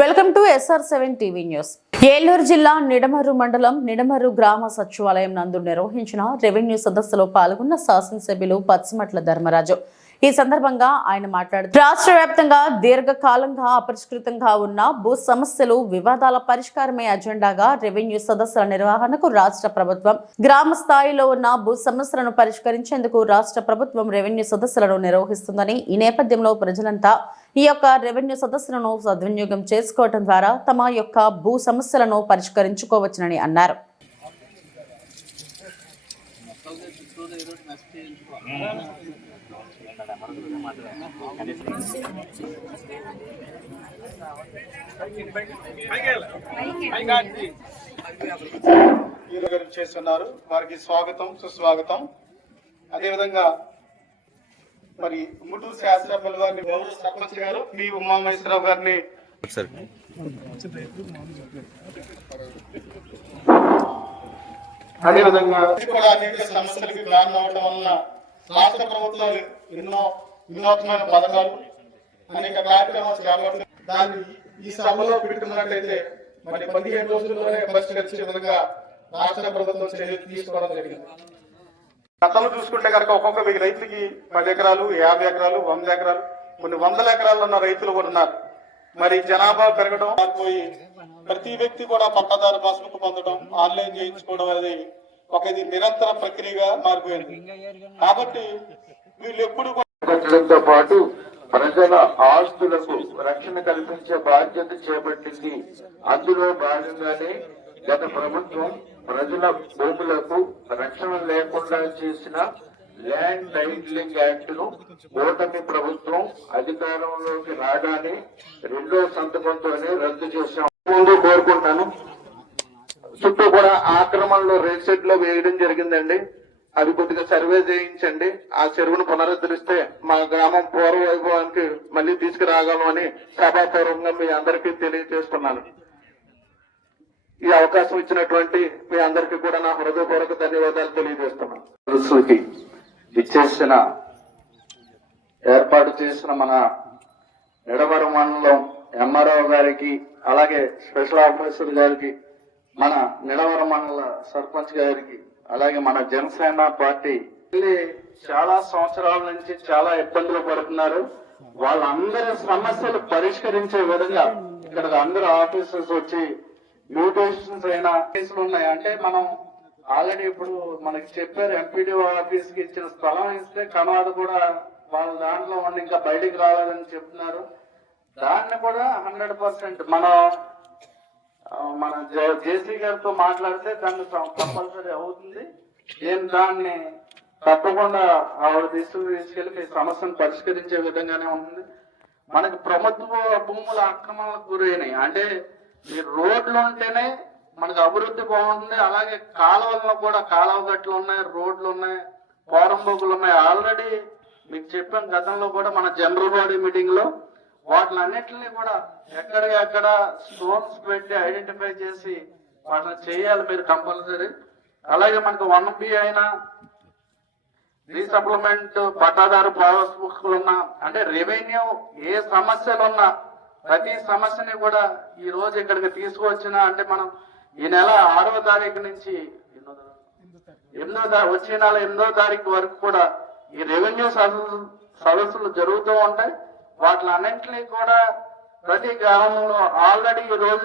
Welcome to SR seven TV news. Eluru జిల్లా నిడమరు మండలం నిడమర్రు గ్రామ సచివాలయం నందు నిర్వహించిన రెవెన్యూ సదస్సులో పాల్గొన్న శాసనసభ్యులు పచ్చిమట్ల ధర్మరాజు. ఈ సందర్భంగా ఆయన మాట్లాడుతూ రాష్ట్ర వ్యాప్తంగా దీర్ఘకాలంగా అపరిష్కృతంగా ఉన్న భూ సమస్యలు వివాదాల పరిష్కారమే అజెండాగా రెవెన్యూ సదస్సుల నిర్వహణకు రాష్ట్ర ప్రభుత్వం గ్రామ స్థాయిలో ఉన్న భూ సమస్యలను పరిష్కరించేందుకు రాష్ట్ర ప్రభుత్వం రెవెన్యూ సదస్సులను నిర్వహిస్తుందని ఈ నేపథ్యంలో ప్రజలంతా ఈ యొక్క రెవెన్యూ సదస్సులను సద్వినియోగం చేసుకోవడం ద్వారా తమ యొక్క భూ సమస్యలను పరిష్కరించుకోవచ్చునని అన్నారు. గారు చేస్తున్నారు. వారికి స్వాగతం సుస్వాగతం. అదేవిధంగా మరి ముటూరు శాస్త్రపల్లి వారిని గౌరవ సర్పంచ్ గారు మీ ఉమామహేశ్వరరావు గారిని అదేవిధంగా కూడా అనేక సమస్యలకు కారణం అవడం వలన రాష్ట్ర ప్రభుత్వాలు ఎన్నో వినూత్నమైన పథకాలు అనేక కార్యక్రమాలు చేపడుతుంది దాన్ని ఈ సభలో పెట్టుకున్నట్లయితే మరి పదిహేను రోజుల్లోనే పరిష్కరించే విధంగా రాష్ట్ర ప్రభుత్వం చర్యలు తీసుకోవడం జరిగింది. గతంలో చూసుకుంటే కనుక ఒక్కొక్క వెయ్యి రైతుకి పది ఎకరాలు యాభై ఎకరాలు వంద ఎకరాలు కొన్ని వందల ఎకరాలు ఉన్న రైతులు కూడా ఉన్నారు. మరి జనాభా పెరగడం పోయి ప్రతి వ్యక్తి కూడా పట్టాదారు పాస్బుక్ పొందడం ఆన్లైన్ చేయించుకోవడం అనేది ఒక ఇది నిరంతర ప్రక్రియగా మారిపోయింది. కాబట్టి వీళ్ళు ఎప్పుడు కట్టడంతో పాటు ప్రజల ఆస్తులకు రక్షణ కల్పించే బాధ్యత చేపట్టింది. అందులో భాగంగానే గత ప్రభుత్వం ప్రజల భూములకు రక్షణ లేకుండా చేసిన ల్యాండ్ టైటిలింగ్ యాక్ట్ను ఓటమి ప్రభుత్వం అధికారంలోకి రాగానే రెండో సంతకంతోనే రద్దు చేశాం. ముందు కోరుకుంటాను. చుట్టూ కూడా ఆక్రమణలో రేట్లో వేయడం జరిగిందండి. అది కొద్దిగా సర్వే చేయించండి. ఆ చెరువును పునరుద్ధరిస్తే మా గ్రామం పూర్వ వైభవానికి మళ్ళీ తీసుకురాగలమని సభాపూర్వంగా మీ అందరికీ తెలియజేస్తున్నాను. ఈ అవకాశం ఇచ్చినటువంటి మీ అందరికీ కూడా నా హృదయపూర్వక ధన్యవాదాలు తెలియజేస్తున్నాను. విచ్చేసిన ఇచ్చేసిన ఏర్పాటు చేసిన మన నిడవర మండలం ఎంఆర్ఓ గారికి అలాగే స్పెషల్ ఆఫీసర్ గారికి మన నిడవర మండల సర్పంచ్ గారికి అలాగే మన జనసేన పార్టీ చాలా సంవత్సరాల నుంచి చాలా ఇబ్బందులు పడుతున్నారు. వాళ్ళందరి సమస్యలు పరిష్కరించే విధంగా ఇక్కడ అందరు ఆఫీసర్స్ వచ్చి మ్యూటేషన్స్ అయినా కేసులు ఉన్నాయి. అంటే మనం ఆల్రెడీ ఇప్పుడు మనకి చెప్పారు ఎంపీడీఓ ఆఫీస్కి ఇచ్చిన స్థలం ఇస్తే కనవాద కూడా వాళ్ళ దాంట్లో ఉండి ఇంకా బయటికి రావాలని చెప్తున్నారు. దాన్ని కూడా హండ్రెడ్ పర్సెంట్ మనం మన జేసీ గారితో మాట్లాడితే దాన్ని కంపల్సరీ అవుతుంది. ఏం దాన్ని తప్పకుండా ఆవిడ తీసుకుని తీసుకెళ్ళి సమస్యను పరిష్కరించే విధంగానే ఉంటుంది. మనకి ప్రభుత్వ భూముల అక్రమాలకు గురైనాయి. అంటే ఈ రోడ్లు ఉంటేనే మనకు అభివృద్ధి బాగుంటుంది. అలాగే కాలువల్లో కూడా కాలువ గట్లు ఉన్నాయి రోడ్లు ఉన్నాయి పోరంబోకులు ఉన్నాయి. ఆల్రెడీ మీకు చెప్పాను గతంలో కూడా మన జనరల్ బాడీ మీటింగ్లో వాటిని కూడా ఎక్కడ స్టోన్స్ పెట్టి ఐడెంటిఫై చేసి వాటిని చేయాలి మీరు కంపల్సరీ అలాగే మనకు వన్ బి అయినా రీసప్లిమెంట్ పట్టాదారు పాస్ బుక్లు ఉన్నా అంటే రెవెన్యూ ఏ సమస్యలు ఉన్నా ప్రతి సమస్యని కూడా ఈ రోజు ఇక్కడికి తీసుకువచ్చిన అంటే మనం ఈ నెల ఆరవ తారీఖు నుంచి ఎన్నో తారీఖు? వచ్చే నెల ఎనిమిదో తారీఖు వరకు కూడా ఈ రెవెన్యూ సదస్సు సదస్సులు జరుగుతూ ఉంటాయి వాటిలన్నింటినీ కూడా ప్రతి గ్రామంలో ఆల్రెడీ ఈ రోజు